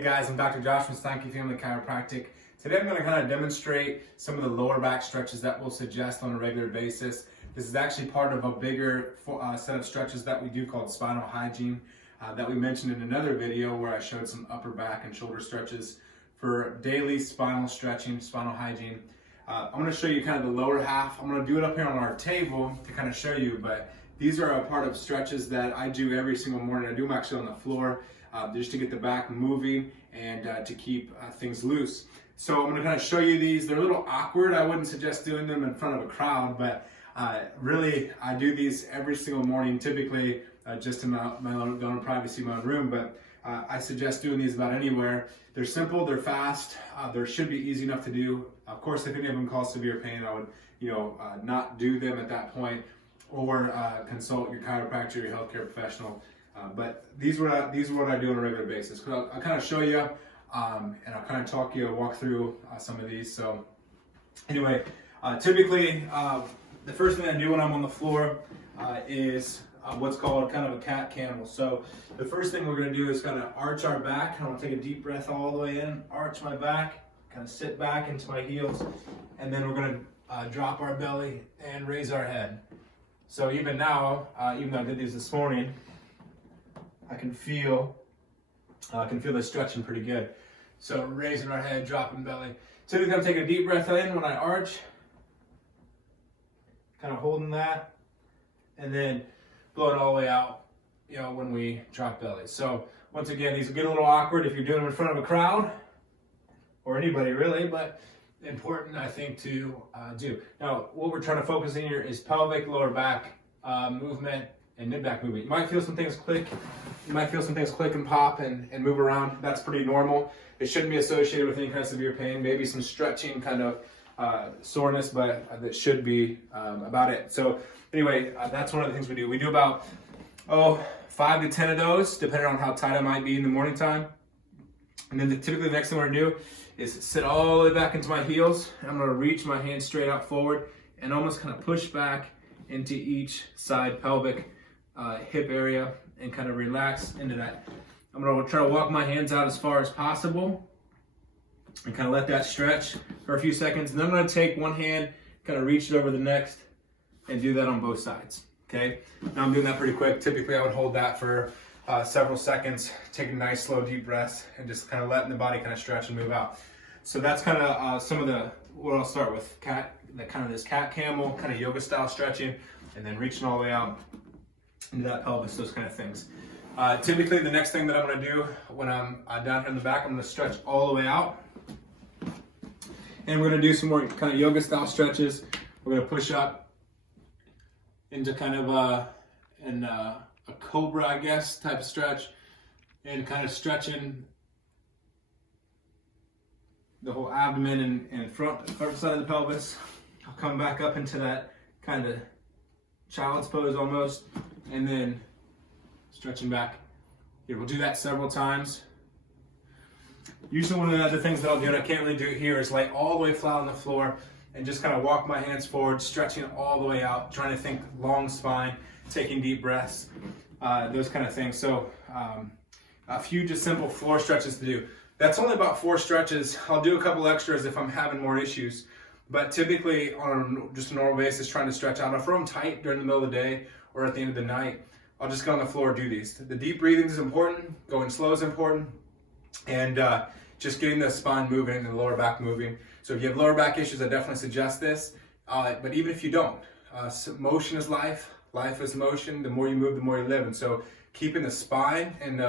Hey guys, I'm Dr. Josh from Spinal Family Chiropractic. Today I'm going to kind of demonstrate some of the lower back stretches that we'll suggest on a regular basis. This is actually part of a bigger set of stretches that we do called Spinal Hygiene that we mentioned in another video where I showed some upper back and shoulder stretches for daily spinal stretching, spinal hygiene. I'm going to show you kind of the lower half. I'm going to do it up here on our table to kind of show you, but these are a part of stretches that I do every single morning. I do them actually on the floor just to get the back moving and to keep things loose. So I'm going to kind of show you these. They're a little awkward. I wouldn't suggest doing them in front of a crowd, but really I do these every single morning, typically just in my own privacy, my own room, but I suggest doing these about anywhere. They're simple, they're fast, they should be easy enough to do. Of course, if any of them cause severe pain, I would not do them at that point, or consult your chiropractor, your healthcare professional. But these are what I do on a regular basis. I'll kind of show you, and I'll kind of walk through some of these. So anyway, typically the first thing I do when I'm on the floor is what's called kind of a cat camel. So the first thing we're going to do is kind of arch our back. I'm going to take a deep breath all the way in, arch my back, kind of sit back into my heels, and then we're going to drop our belly and raise our head. So even now, even though I did these this morning, I can feel this stretching pretty good. So raising our head, dropping belly. Typically I'm taking a deep breath in when I arch, kind of holding that, and then blowing all the way out, when we drop belly. So once again, these get a little awkward if you're doing them in front of a crowd, or anybody really, but important, I think, to do. Now, what we're trying to focus in here is pelvic, lower back movement, and mid-back movement. You might feel some things click. You might feel some things click and pop and move around. That's pretty normal. It shouldn't be associated with any kind of severe pain. Maybe some stretching kind of soreness, but that should be about it. So anyway, that's one of the things we do. We do about 5 to 10 of those, depending on how tight I might be in the morning time. And then typically the next thing we're gonna do is sit all the way back into my heels. I'm gonna reach my hands straight out forward and almost kind of push back into each side pelvic hip area and kind of relax into that. I'm gonna try to walk my hands out as far as possible and kind of let that stretch for a few seconds. And then I'm gonna take one hand, kind of reach it over the next, and do that on both sides, okay? Now I'm doing that pretty quick. Typically I would hold that for several seconds, taking nice slow deep breaths and just kind of letting the body kind of stretch and move out. So that's kind of some of what I'll start with, this cat camel, kind of yoga style stretching, and then reaching all the way out into that pelvis, those kind of things. Typically the next thing that I'm gonna do when I'm down here in the back, I'm gonna stretch all the way out. And we're gonna do some more kind of yoga style stretches. We're gonna push up into kind of a cobra, I guess, type of stretch, and kind of stretching the whole abdomen and front side of the pelvis. I'll come back up into that kind of child's pose almost, and then stretching back. Here, we'll do that several times. Usually one of the other things that I'll do, and I can't really do it here, is lay all the way flat on the floor and just kind of walk my hands forward, stretching all the way out, trying to think long spine, taking deep breaths, those kind of things. So a few just simple floor stretches to do. That's only about 4 stretches. I'll do a couple extras if I'm having more issues, but typically on just a normal basis, trying to stretch out. If I'm tight during the middle of the day or at the end of the night, I'll just go on the floor and do these. The deep breathing is important, going slow is important, and just getting the spine moving and the lower back moving. So if you have lower back issues, I definitely suggest this. But even if you don't, motion is life. Life is motion. The more you move, the more you live. And so keeping the spine and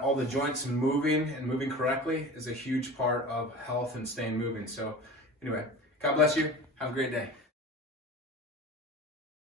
all the joints moving correctly is a huge part of health and staying moving. So anyway, God bless you. Have a great day.